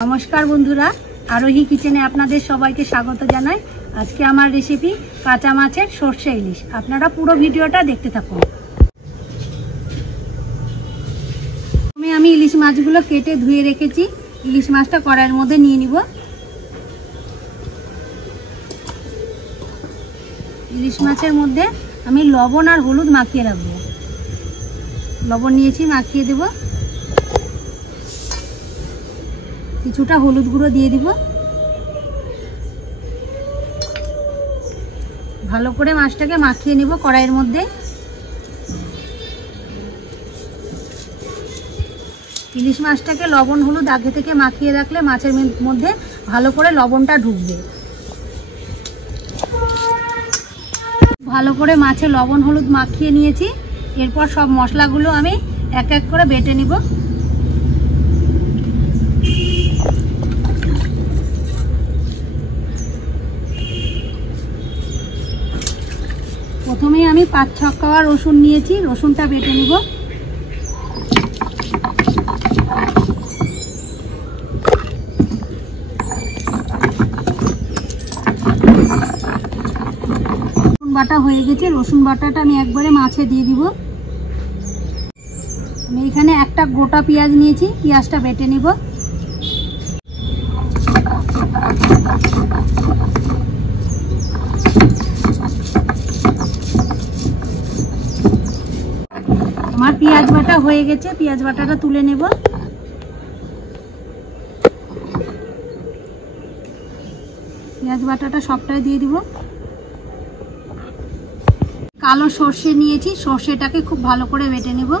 नमस्कार बंधुरा आरोही किचेने आपनादेर सबाइके स्वागत जानाई। आज के आमार रेसिपि काँचा माछेर सर्षे इलिश। आपनारा पुरो भिडियोटा देखते थाकुन। आमी इलिश माछगुलो केटे धुए रेखेछि। इलिश माछटा कड़ाइयेर मध्य निये निब। इलिश माछेर मध्य आमी लवण और हलुद माखिए राखबो। लवण नियेछि, माखिए देब। কিছুটা হলুদ গুঁড়ো দিয়ে দিব। ভালো করে মাছটাকে মাখিয়ে নেব কড়াইয়ের মধ্যে। ইলিশ মাছটাকে লবণ হলুদ আগে থেকে মাখিয়ে রাখলে মাছের মধ্যে ভালো করে লবণটা ঢুকবে। ভালো করে মাছে লবণ হলুদ মাখিয়ে নিয়েছি। এরপর সব মশলাগুলো আমি এক এক করে বেটে নিব। प्रथमे आमी 5-6 कोয়া रसुन निয়েছি। रसुनটা बेटे निब। रसुन बाटा হয়ে গেছে। रसुन বাটাটা আমি একবারে মাছে দিয়ে দিব। আমি এখানে একটা গোটা পেঁয়াজ নিয়েছি। পেঁয়াজটা বেটে নিব। আমার পেঁয়াজ বাটা হয়ে গেছে। পেঁয়াজ বাটাটা তুলে নেব। পেঁয়াজ বাটাটা সবটাই দিয়ে দিব। কালো সরষে নিয়েছি। সরষেটাকে খুব ভালো করে বেটে নেব।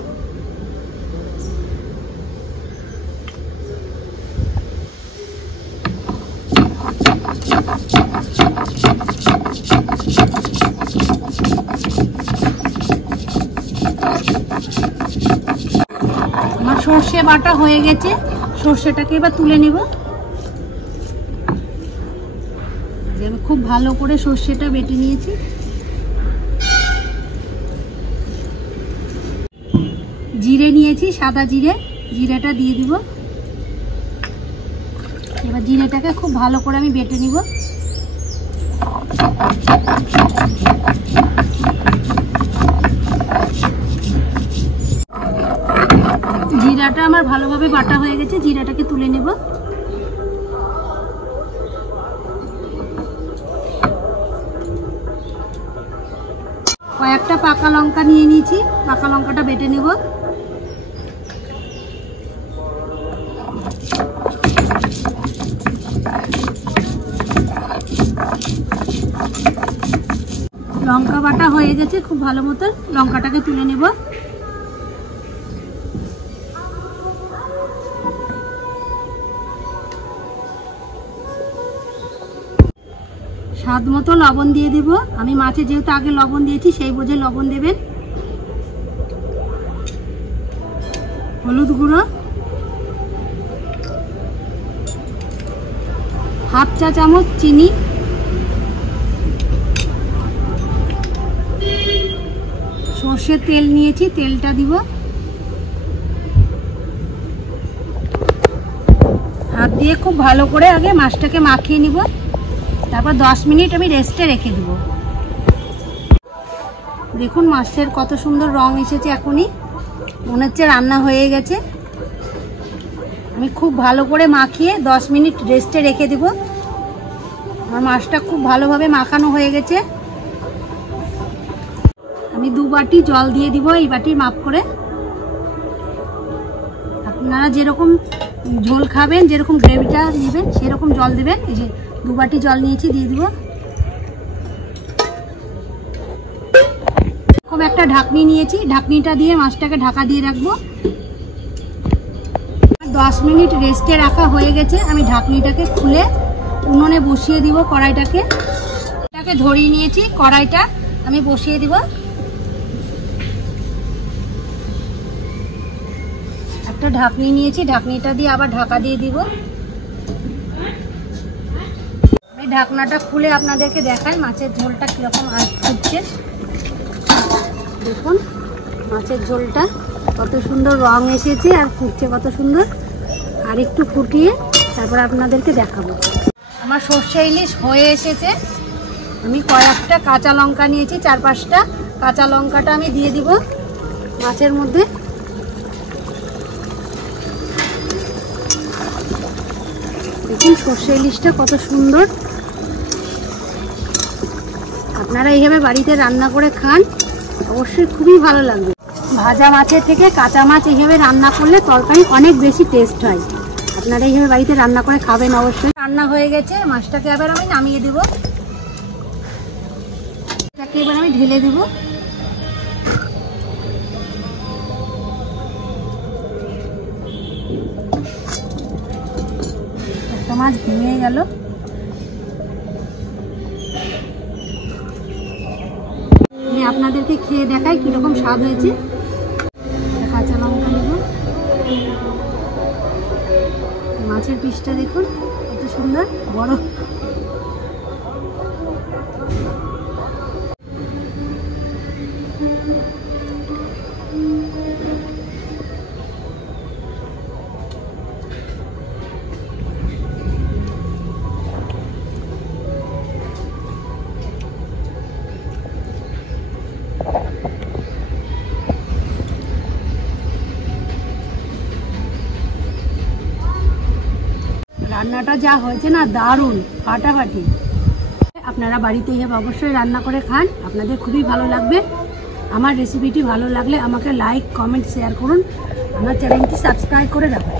আমার সরষে বাটা হয়ে গেছে। সরষেটাকে এবার তুলে নেব। আমি খুব ভালো করে সরষেটা বেটে নিয়েছি। জিরে নিয়েছি, সাদা জিরে। জিরেটা দিয়ে দিব। এবার জিরেটাকে খুব ভালো করে আমি বেটে নিব। জিরাটা আমার ভালোভাবে বাটা হয়ে গেছে। জিরাটাকে তুলে নেব। কয়েকটা পাকা লঙ্কা নিয়ে নিয়েছি। পাকা লঙ্কাটা বেটে নেব। লঙ্কা বাটা হয়ে গেছে খুব ভালো মতো। লঙ্কাটাকে তুলে নেব। স্বাদ মতো লবণ দিয়ে দেব। আমি মাছে যেহেতু আগে লবণ দিয়েছি সেই বুঝে লবণ দেবেন। হলুদ গুঁড়ো হাফ চা চামচ, চিনি, সরষের তেল নিয়েছি, তেলটা দিব। হাত দিয়ে খুব ভালো করে আগে মাছটাকে মাখিয়ে নিব। তারপর 10 মিনিট আমি রেস্টে রেখে দেব। দেখুন মাছের কত সুন্দর রং এসেছে। এখনই মনে হচ্ছে রান্না হয়ে গেছে। আমি খুব ভালো করে মাখিয়ে 10 মিনিট রেস্টে রেখে দেব। আমার মাছটা খুব ভালোভাবে মাখানো হয়ে গেছে। আমি 2 বাটি জল দিয়ে দিব এই বাটির মাপ করে। আপনারা যেরকম ঝোল খাবেন, যেরকম গ্রেভিটা নেবেন সেরকম জল দেবেন। এই যে 2 বাটি জল নিয়েছি, দিয়ে দিব। এরকম একটা ঢাকনি নিয়েছি। ঢাকনিটা দিয়ে মাছটাকে ঢাকা দিয়ে রাখবো। 10 মিনিট রেস্টে রাখা হয়ে গেছে। আমি ঢাকনিটাকে খুলে উনুনে বসিয়ে দিব কড়াইটাকে। এটাকে ধরিয়ে নিয়েছি। কড়াইটা আমি বসিয়ে দিব। একটা ঢাকনি নিয়েছি। ঢাকনিটা দিয়ে আবার ঢাকা দিয়ে দিব। আমি ঢাকনাটা খুলে আপনাদেরকে দেখাই মাছের ঝোলটা কিরকম ফুটছে। দেখুন মাছের ঝোলটা কত সুন্দর রং এসেছে আর ফুটছে কত সুন্দর। আর একটু ফুটিয়ে তারপর আপনাদেরকে দেখাবো। আমার সর্ষে ইলিশ হয়ে এসেছে। আমি কয়েকটা কাঁচা লঙ্কা নিয়েছি, 4-5টা কাঁচা লঙ্কাটা আমি দিয়ে দিব মাছের মধ্যে। দেখুন সর্ষে ইলিশটা কত সুন্দর। আপনারা এইভাবে বাড়িতে রান্না করে খান, অবশ্যই খুবই ভালো লাগবে। ভাজা মাছের থেকে কাঁচা মাছ এইভাবে রান্না করলে তরকারি অনেক বেশি টেস্ট হয়। আপনারা এইভাবে বাড়িতে রান্না করে খাবেন অবশ্যই। রান্না হয়ে গেছে, মাছটাকে এবার আমি নামিয়ে দেব। এটাকে এবার আমি ঢেলে দেব। একটা মাছ ভেঙে গেল। আমি আপনাদেরকে খেয়ে দেখাই কিরকম স্বাদ হয়েছে। কাঁচা লঙ্কা নেব। মাছের পিসটা দেখুন কত সুন্দর বড়। রান্নাটা যা হয়েছে না, দারুণ ফাটাফাটি। আপনারা বাড়িতে এসে অবশ্যই রান্না করে খান, আপনাদের খুবই ভালো লাগবে। আমার রেসিপিটি ভালো লাগলে আমাকে লাইক, কমেন্ট, শেয়ার করুন। আমার চ্যানেলটি সাবস্ক্রাইব করে রাখুন।